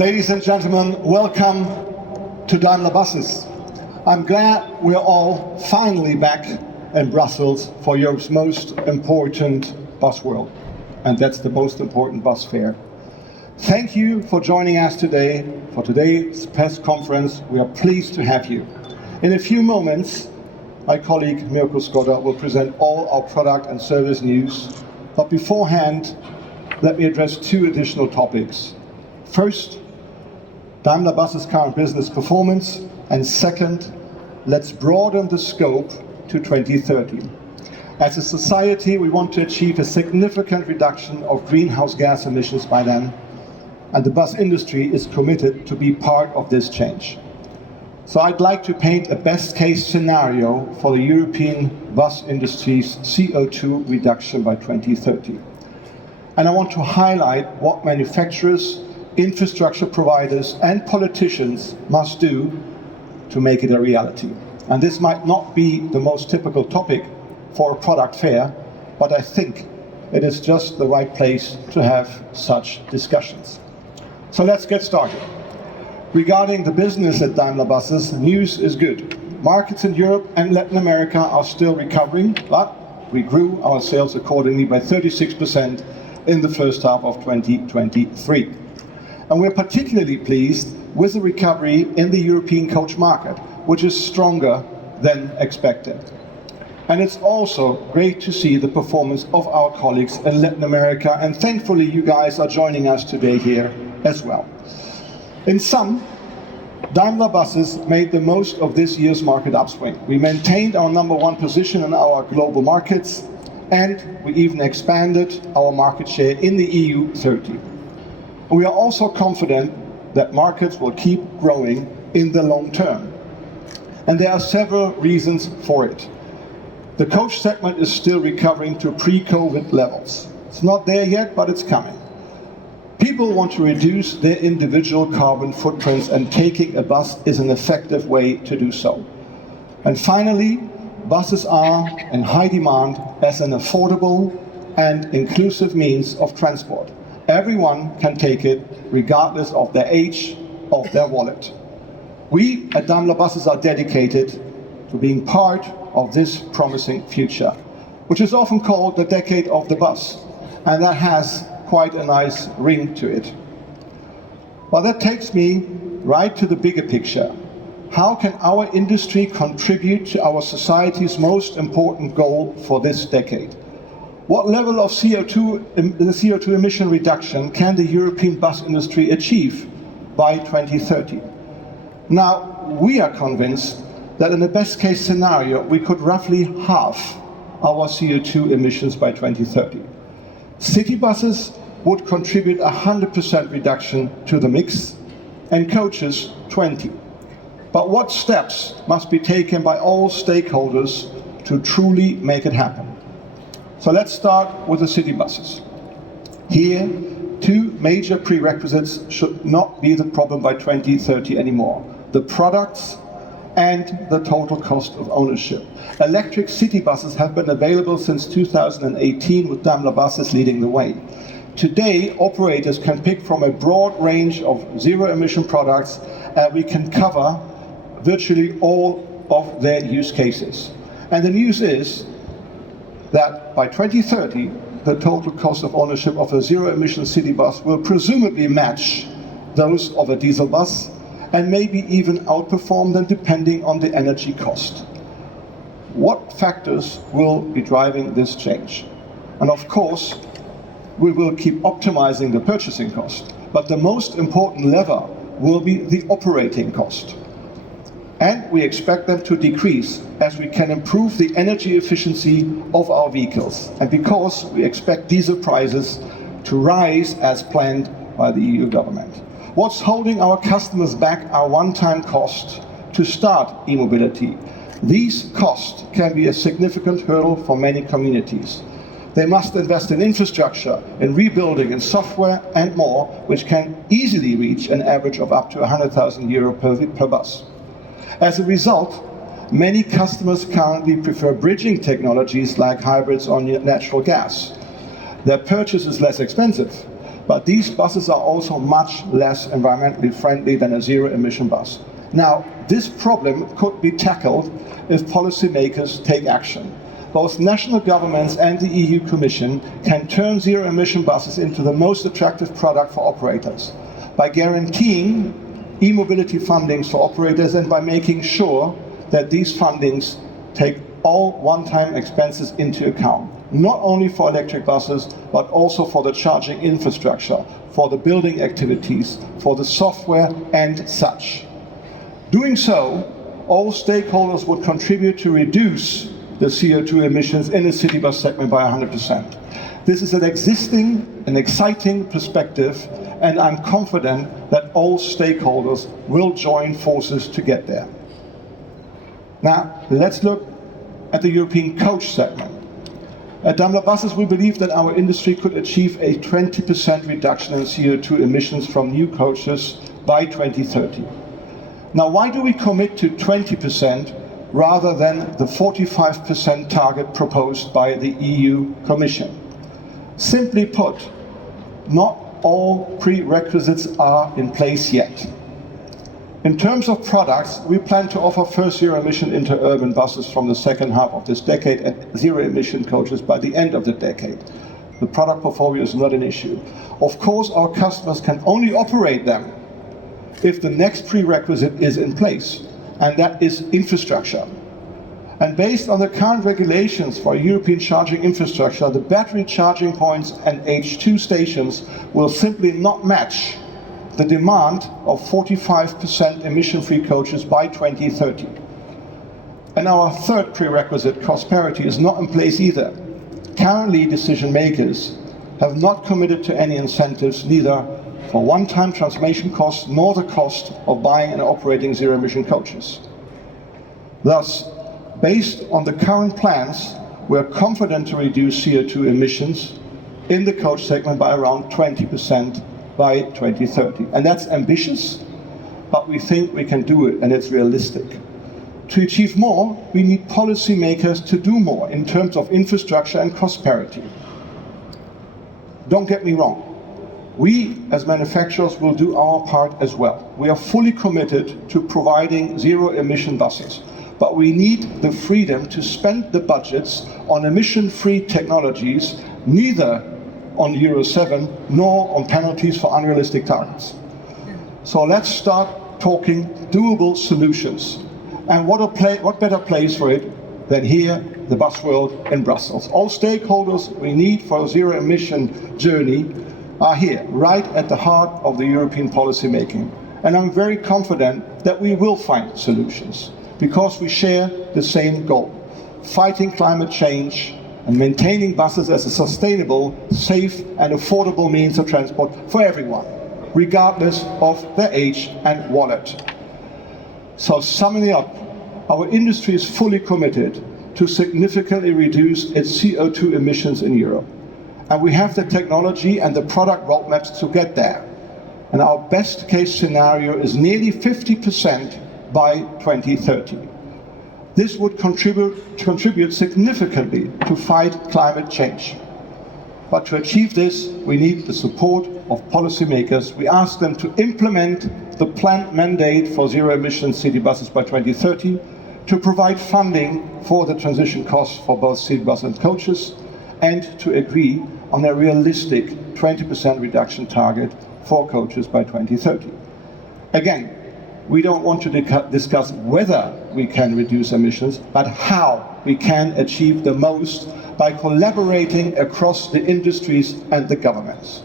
Ladies and gentlemen, welcome to Daimler Buses. I'm glad we're all finally back in Brussels for Europe's most important Busworld, and that's the most important bus fair. Thank you for joining us today for today's press conference. We are pleased to have you. In a few moments, my colleague Mirko Skoda will present all our product and service news, but beforehand, let me address two additional topics. First, Daimler Buses' current business performance, and second, let's broaden the scope to 2030. As a society, we want to achieve a significant reduction of greenhouse gas emissions by then, and the bus industry is committed to be part of this change. So I'd like to paint a best-case scenario for the European bus industry's CO2 reduction by 2030. And I want to highlight what manufacturers, infrastructure providers and politicians must do to make it a reality. And this might not be the most typical topic for a product fair, but I think it is just the right place to have such discussions. So let's get started. Regarding the business at Daimler Buses, news is good. Markets in Europe and Latin America are still recovering, but we grew our sales accordingly by 36% in the first half of 2023. And we're particularly pleased with the recovery in the European coach market, which is stronger than expected. And it's also great to see the performance of our colleagues in Latin America, and thankfully you guys are joining us today here as well. In sum, Daimler Buses made the most of this year's market upswing. We maintained our #1 position in our global markets, and we even expanded our market share in the EU 30. We are also confident that markets will keep growing in the long term. And there are several reasons for it. The coach segment is still recovering to pre-COVID levels. It's not there yet, but it's coming. People want to reduce their individual carbon footprints, and taking a bus is an effective way to do so. And finally, buses are in high demand as an affordable and inclusive means of transport. Everyone can take it, regardless of their age, of their wallet. We at Daimler Buses are dedicated to being part of this promising future, which is often called the decade of the bus, and that has quite a nice ring to it. Well, that takes me right to the bigger picture. How can our industry contribute to our society's most important goal for this decade? What level of CO2 emission reduction can the European bus industry achieve by 2030? Now, we are convinced that in the best case scenario, we could roughly halve our CO2 emissions by 2030. City buses would contribute 100% reduction to the mix, and coaches 20%. But what steps must be taken by all stakeholders to truly make it happen? So let's start with the city buses. Here, two major prerequisites should not be the problem by 2030 anymore: the products and the total cost of ownership. Electric city buses have been available since 2018, with Daimler Buses leading the way. Today, operators can pick from a broad range of zero-emission products, and we can cover virtually all of their use cases. And the news is that by 2030, the total cost of ownership of a zero-emission city bus will presumably match those of a diesel bus, and maybe even outperform them depending on the energy cost. What factors will be driving this change? And of course, we will keep optimizing the purchasing cost, but the most important lever will be the operating cost. And we expect them to decrease as we can improve the energy efficiency of our vehicles, and because we expect diesel prices to rise as planned by the EU government. What's holding our customers back are one-time costs to start e-mobility. These costs can be a significant hurdle for many communities. They must invest in infrastructure, in rebuilding, in software and more, which can easily reach an average of up to €100,000 per bus. As a result, many customers currently prefer bridging technologies like hybrids or natural gas. Their purchase is less expensive, But these buses are also much less environmentally friendly than a zero-emission bus. Now, this problem could be tackled if policymakers take action. Both national governments and the EU Commission can turn zero-emission buses into the most attractive product for operators by guaranteeing e-mobility fundings for operators and by making sure that these fundings take all one-time expenses into account, not only for electric buses, but also for the charging infrastructure, for the building activities, for the software and such. Doing so, all stakeholders would contribute to reduce the CO2 emissions in the city bus segment by 100%. This is an existing and exciting perspective, and I'm confident that all stakeholders will join forces to get there. Now, let's look at the European coach segment. At Daimler Buses, we believe that our industry could achieve a 20% reduction in CO2 emissions from new coaches by 2030. Now, why do we commit to 20% rather than the 45% target proposed by the EU Commission? Simply put, not all prerequisites are in place yet. In terms of products, we plan to offer first zero-emission interurban buses from the second half of this decade and zero-emission coaches by the end of the decade. The product portfolio is not an issue. Of course, our customers can only operate them if the next prerequisite is in place, and that is infrastructure. And based on the current regulations for European charging infrastructure, the battery charging points and H2 stations will simply not match the demand of 45% emission-free coaches by 2030. And our third prerequisite, cost parity, is not in place either. Currently, decision makers have not committed to any incentives, neither for one-time transformation costs nor the cost of buying and operating zero-emission coaches. Thus, based on the current plans, we're confident to reduce CO2 emissions in the coach segment by around 20% by 2030. And that's ambitious, but we think we can do it, and it's realistic. To achieve more, we need policymakers to do more in terms of infrastructure and cost parity. Don't get me wrong. We, as manufacturers, will do our part as well. We are fully committed to providing zero-emission buses, but we need the freedom to spend the budgets on emission-free technologies, neither on Euro 7 nor on penalties for unrealistic targets. So let's start talking doable solutions. And what better place for it than here, the Busworld in Brussels. All stakeholders we need for a zero-emission journey are here, right at the heart of the European policy making. And I'm very confident that we will find solutions, because we share the same goal: fighting climate change and maintaining buses as a sustainable, safe and affordable means of transport for everyone, regardless of their age and wallet. So summing it up, our industry is fully committed to significantly reduce its CO2 emissions in Europe. And we have the technology and the product roadmaps to get there. And our best case scenario is nearly 50% by 2030. This would contribute significantly to fight climate change. But to achieve this, we need the support of policymakers. We ask them to implement the planned mandate for zero-emission city buses by 2030, to provide funding for the transition costs for both city buses and coaches, and to agree on a realistic 20% reduction target for coaches by 2030. Again, we don't want to discuss whether we can reduce emissions, but how we can achieve the most by collaborating across the industries and the governments.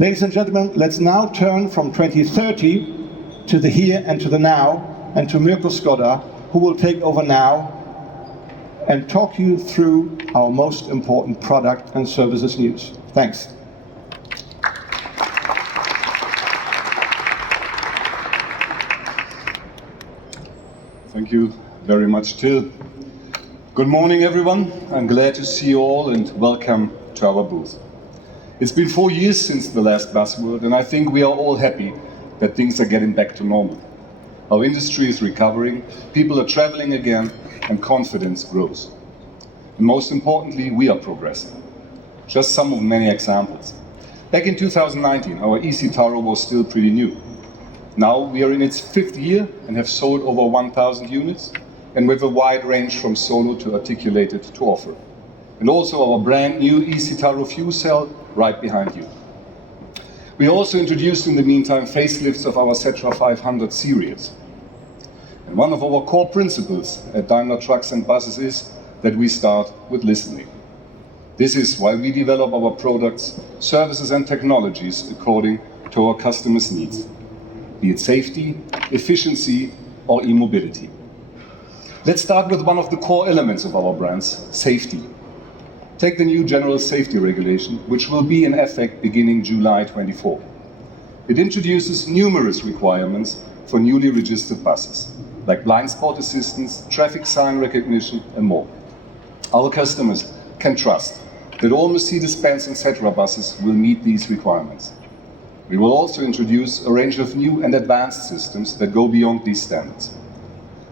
Ladies and gentlemen, let's now turn from 2030 to the here and to the now, and to Mirko Skoda, who will take over now and talk you through our most important product and services news. Thanks. Thank you very much, Till. Good morning, everyone. I'm glad to see you all and welcome to our booth. It's been 4 years since the last Busworld, and I think we are all happy that things are getting back to normal. Our industry is recovering, people are traveling again, and confidence grows. And most importantly, we are progressing. Just some of many examples. Back in 2019, our e-Citaro was still pretty new. Now we are in its 5th year and have sold over 1,000 units, and with a wide range from solo to articulated to offer. And also our brand new e-Citaro fuel cell right behind you. We also introduced in the meantime facelifts of our Cetra 500 series. And one of our core principles at Daimler Trucks and Buses is that we start with listening. This is why we develop our products, services and technologies according to our customers' needs, be it safety, efficiency or e-mobility. Let's start with one of the core elements of our brands, safety. Take the new General Safety Regulation, which will be in effect beginning July 24. It introduces numerous requirements for newly registered buses, like blind spot assistance, traffic sign recognition and more. Our customers can trust that all Mercedes-Benz and Cetra buses will meet these requirements. We will also introduce a range of new and advanced systems that go beyond these standards.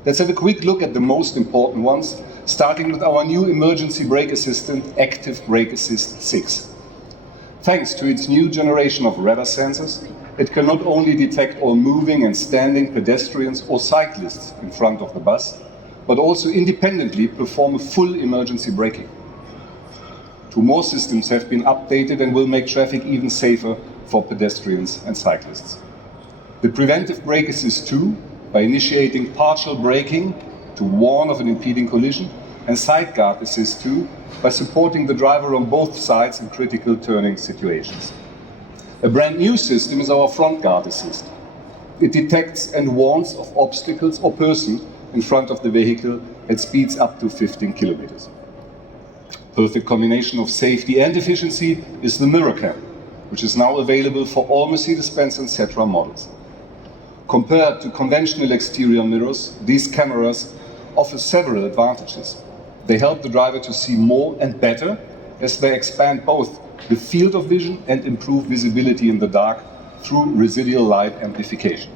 Let's have a quick look at the most important ones, starting with our new emergency brake assistant, Active Brake Assist 6. Thanks to its new generation of radar sensors, it can not only detect all moving and standing pedestrians or cyclists in front of the bus, but also independently perform a full emergency braking. 2 more systems have been updated and will make traffic even safer for pedestrians and cyclists. The Preventive Brake Assist 2, by initiating partial braking to warn of an impeding collision, and Side Guard Assist 2, by supporting the driver on both sides in critical turning situations. A brand new system is our Front Guard Assist. It detects and warns of obstacles or person in front of the vehicle at speeds up to 15 kilometers. Perfect combination of safety and efficiency is the Mirror Cam, which is now available for all Mercedes-Benz and Cetra models. Compared to conventional exterior mirrors, these cameras offer several advantages. They help the driver to see more and better as they expand both the field of vision and improve visibility in the dark through residual light amplification.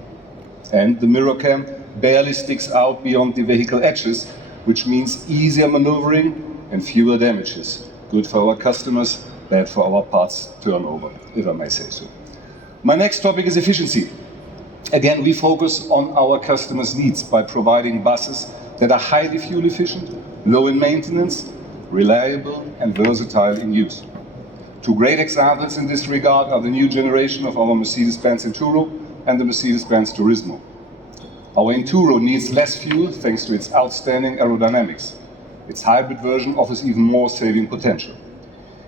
And the Mirror Cam barely sticks out beyond the vehicle edges, which means easier maneuvering and fewer damages. Good for our customers, bad for our parts turnover, if I may say so. My next topic is efficiency. Again, we focus on our customers' needs by providing buses that are highly fuel efficient, low in maintenance, reliable and versatile in use. 2 great examples in this regard are the new generation of our Mercedes-Benz Enduro and the Mercedes-Benz Turismo. Our Enduro needs less fuel thanks to its outstanding aerodynamics. Its hybrid version offers even more saving potential.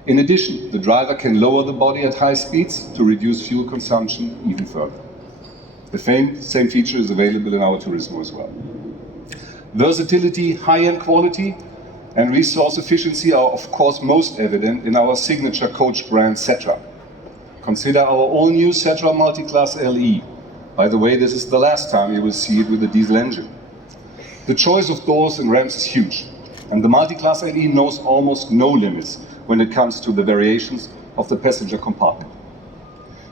In addition, the driver can lower the body at high speeds to reduce fuel consumption even further. The same feature is available in our Turismo as well. Versatility, high-end quality, and resource efficiency are of course most evident in our signature coach brand Cetra. Consider our all-new Cetra Multi-Class LE. By the way, this is the last time you will see it with a diesel engine. The choice of doors and ramps is huge, and the Multi-Class LE knows almost no limits when it comes to the variations of the passenger compartment.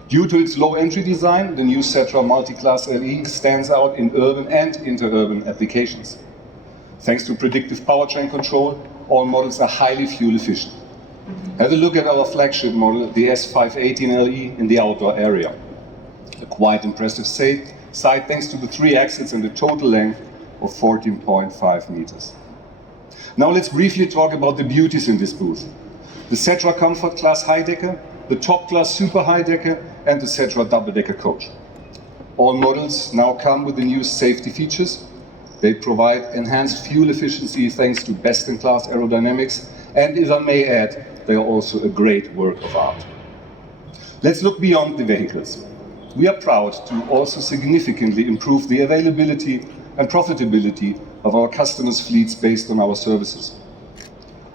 Due to its low entry design, the new Cetra Multi-Class LE stands out in urban and interurban applications. Thanks to predictive powertrain control, all models are highly fuel efficient. Have a look at our flagship model, the S518 LE, in the outdoor area. A quite impressive sight thanks to the 3 axles and a total length of 14.5 meters. Now let's briefly talk about the beauties in this booth. The Cetra Comfort Class High-Decker, the Top Class Super High-Decker and the Cetra Double-Decker Coach. All models now come with the new safety features. They provide enhanced fuel efficiency thanks to best-in-class aerodynamics, and if I may add, they are also a great work of art. Let's look beyond the vehicles. We are proud to also significantly improve the availability and profitability of our customers' fleets based on our services.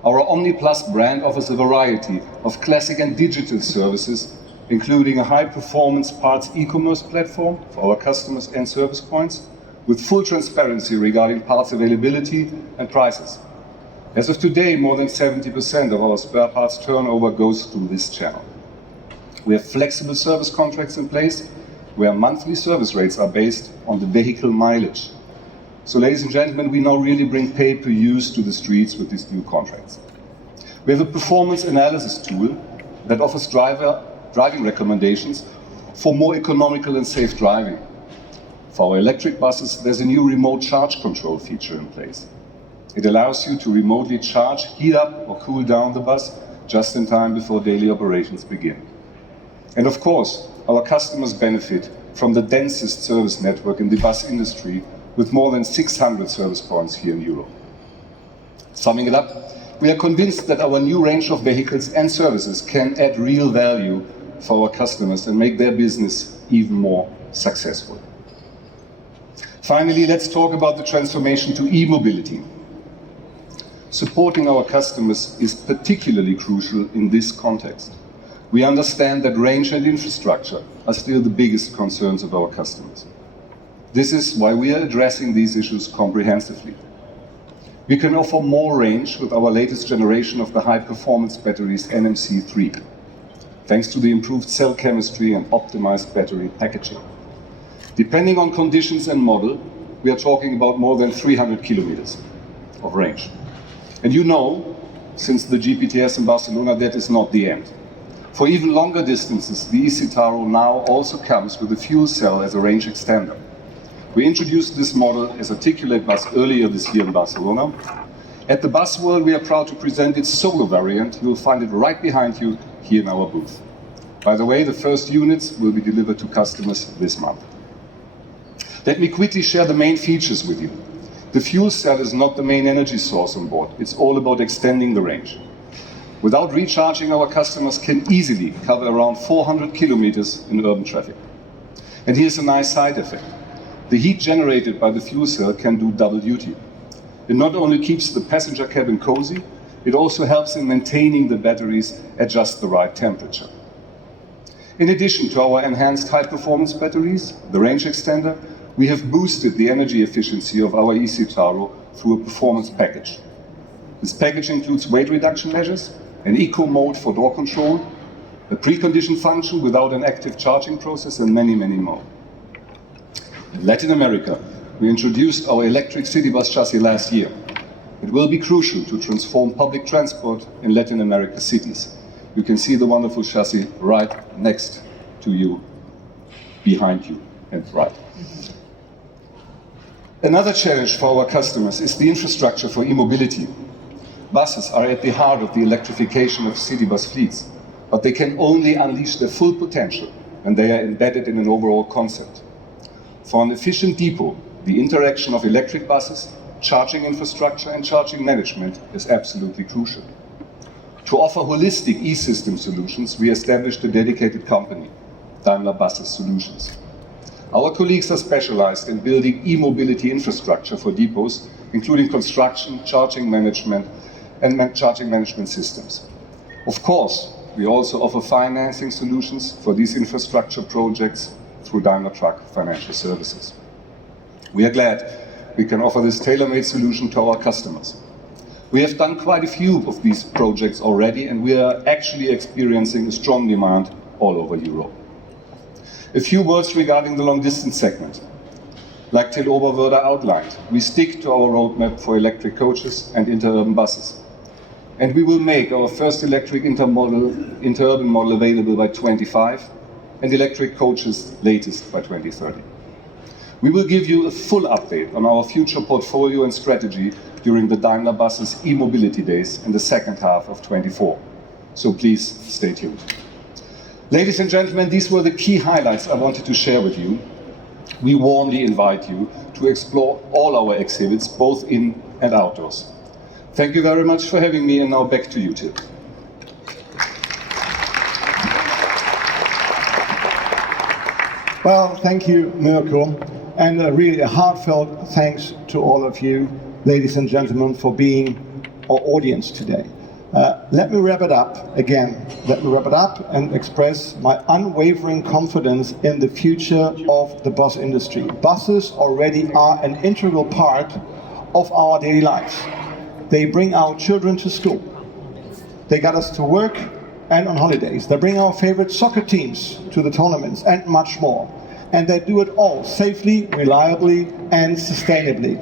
Our OmniPlus brand offers a variety of classic and digital services, including a high-performance parts e-commerce platform for our customers and service points, with full transparency regarding parts availability and prices. As of today, more than 70% of our spare parts turnover goes through this channel. We have flexible service contracts in place, where monthly service rates are based on the vehicle mileage. So ladies and gentlemen, we now really bring pay-per-use to the streets with these new contracts. We have a performance analysis tool that offers driver driving recommendations for more economical and safe driving. For our electric buses, there's a new remote charge control feature in place. It allows you to remotely charge, heat up or cool down the bus just in time before daily operations begin. And of course, our customers benefit from the densest service network in the bus industry, with more than 600 service points here in Europe. Summing it up, we are convinced that our new range of vehicles and services can add real value for our customers and make their business even more successful. Finally, let's talk about the transformation to e-mobility. Supporting our customers is particularly crucial in this context. We understand that range and infrastructure are still the biggest concerns of our customers. This is why we are addressing these issues comprehensively. We can offer more range with our latest generation of the high-performance batteries NMC3, thanks to the improved cell chemistry and optimized battery packaging. Depending on conditions and model, we are talking about more than 300 kilometers of range. And you know, since the GPTS in Barcelona, that is not the end. For even longer distances, the e-Citaro now also comes with a fuel cell as a range extender. We introduced this model as articulate bus earlier this year in Barcelona. At the Busworld, we are proud to present its solo variant. You will find it right behind you here in our booth. By the way, the first units will be delivered to customers this month. Let me quickly share the main features with you. The fuel cell is not the main energy source on board. It's all about extending the range. Without recharging, our customers can easily cover around 400 kilometers in urban traffic. And here's a nice side effect. The heat generated by the fuel cell can do double duty. It not only keeps the passenger cabin cozy, it also helps in maintaining the batteries at just the right temperature. In addition to our enhanced high-performance batteries, the range extender, we have boosted the energy efficiency of our e-Citaro through a performance package. This package includes weight reduction measures, an eco mode for door control, a precondition function without an active charging process, and many, many more. In Latin America, we introduced our electric city bus chassis last year. It will be crucial to transform public transport in Latin America cities. You can see the wonderful chassis right next to you, behind you, and right. Another challenge for our customers is the infrastructure for e-mobility. Buses are at the heart of the electrification of city bus fleets, but they can only unleash their full potential when they are embedded in an overall concept. For an efficient depot, the interaction of electric buses, charging infrastructure and charging management is absolutely crucial. To offer holistic e-system solutions, we established a dedicated company, Daimler Buses Solutions. Our colleagues are specialized in building e-mobility infrastructure for depots, including construction, charging management, and charging management systems. Of course, we also offer financing solutions for these infrastructure projects through Daimler Truck Financial Services. We are glad we can offer this tailor-made solution to our customers. We have done quite a few of these projects already, and we are actually experiencing a strong demand all over Europe. A few words regarding the long-distance segment. Like Till Oberwörder outlined, we stick to our roadmap for electric coaches and interurban buses. And we will make our first electric interurban model available by 2025 and electric coaches latest by 2030. We will give you a full update on our future portfolio and strategy during the Daimler Buses e-mobility days in the second half of 2024. So please stay tuned. Ladies and gentlemen, these were the key highlights I wanted to share with you. We warmly invite you to explore all our exhibits, both in and outdoors. Thank you very much for having me, and now back to you, Till. Well, thank you, Mirko, and really a heartfelt thanks to all of you, ladies and gentlemen, for being our audience today. Let me wrap it up again. Let me wrap it up and express my unwavering confidence in the future of the bus industry. Buses already are an integral part of our daily lives. They bring our children to school. They got us to work and on holidays. They bring our favorite soccer teams to the tournaments and much more. And they do it all safely, reliably, and sustainably.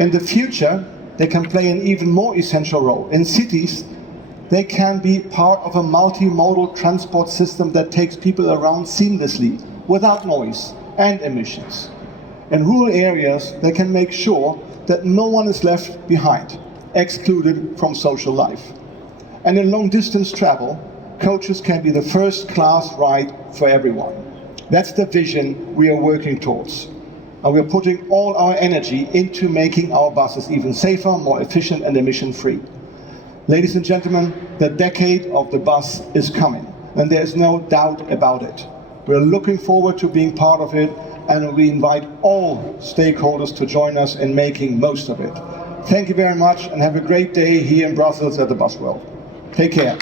In the future, they can play an even more essential role in cities They can be part of a multimodal transport system that takes people around seamlessly, without noise and emissions. In rural areas, they can make sure that no one is left behind, excluded from social life. And in long-distance travel, coaches can be the first-class ride for everyone. That's the vision we are working towards. And we're putting all our energy into making our buses even safer, more efficient and emission-free. Ladies and gentlemen, the decade of the bus is coming, and there is no doubt about it. We're looking forward to being part of it, and we invite all stakeholders to join us in making most of it. Thank you very much, and have a great day here in Brussels at the Busworld. Take care.